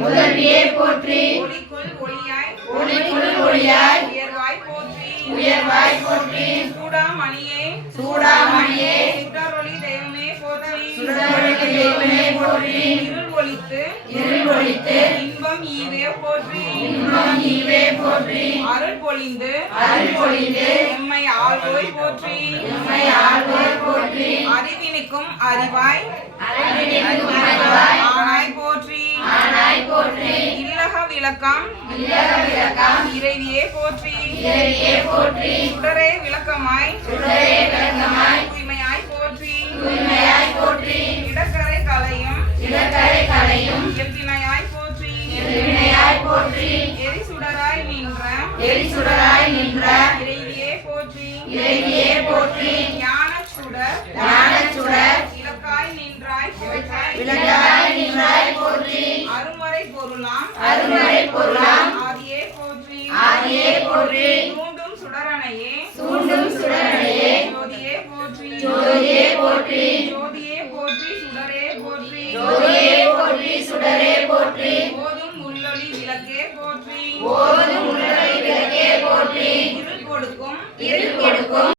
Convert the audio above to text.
முதல்வியே போற்றி. ஒளிக்குள் ஒளியாய் ஒளிக்குள் ஒளியாய் உயர்வாய் போற்றி. உயர்வாய் போற்றி. சூடாமணியே சூடாமணியே சுடரொளி தெய்வமே போற்றி. சுடரொளி தெய்வமே போற்றி. இருள் ஒளித்து இருள் ஒளித்து இன்பம் ஈவே போற்றி. இன்பம் ஈவே போற்றி. அருள் பொழிந்து அருள் பொழிந்து எம்மை ஆள்வோய் போற்றி. எம்மை ஆள்வோய் போற்றி. அறிவினுக்கும் அறிவாய் அறிவினுக்கும் அறிவாய் ஆனாய் போற்றி. ஆனாய் போற்றி. இல்லக விளக்கம் இல்லக விளக்கம் இறைவியே போற்றி. இறைவியே போற்றி. சுடரே விளக்கமாய் சுடரே விளக்கமாய் தூய்மையாய் போற்றி. தூய்மையாய் போற்றி. இடக்கரை கலையும் இடக்கரை கலையும் எவ்வினையாய் போற்றி. வினையாய் போற்றி. எரிசுடராய் நின்ற எரிசுடராய் நின்ற இறைவியே போற்றி. இறைவியே போற்றி. ஞானச் சுடர் ஞானச் சுடர் விளக்காய் நின்றாய் போற்றி. விளக்காய் நின்றாய் போற்றி. அருமறை பொருளாம் அருமறை பொருளாம் ஆதியே போற்றி. ஆதியே போற்றி. தூண்டும் சுடரணையே சூண்டும் சுடரணையே ஜோதியே போற்றி. ஜோதியே போற்றி. ஜோதியே போற்றி. சுடரே போற்றி. ஜோதியே போற்றி. சுடரே போற்றி. ஓதும் உள்ளொளி விளக்கே போற்றி. ஓதும் உள்ளொளி விளக்கே போற்றி. இருள் கொடுக்கும் இருள் கொடுக்கும்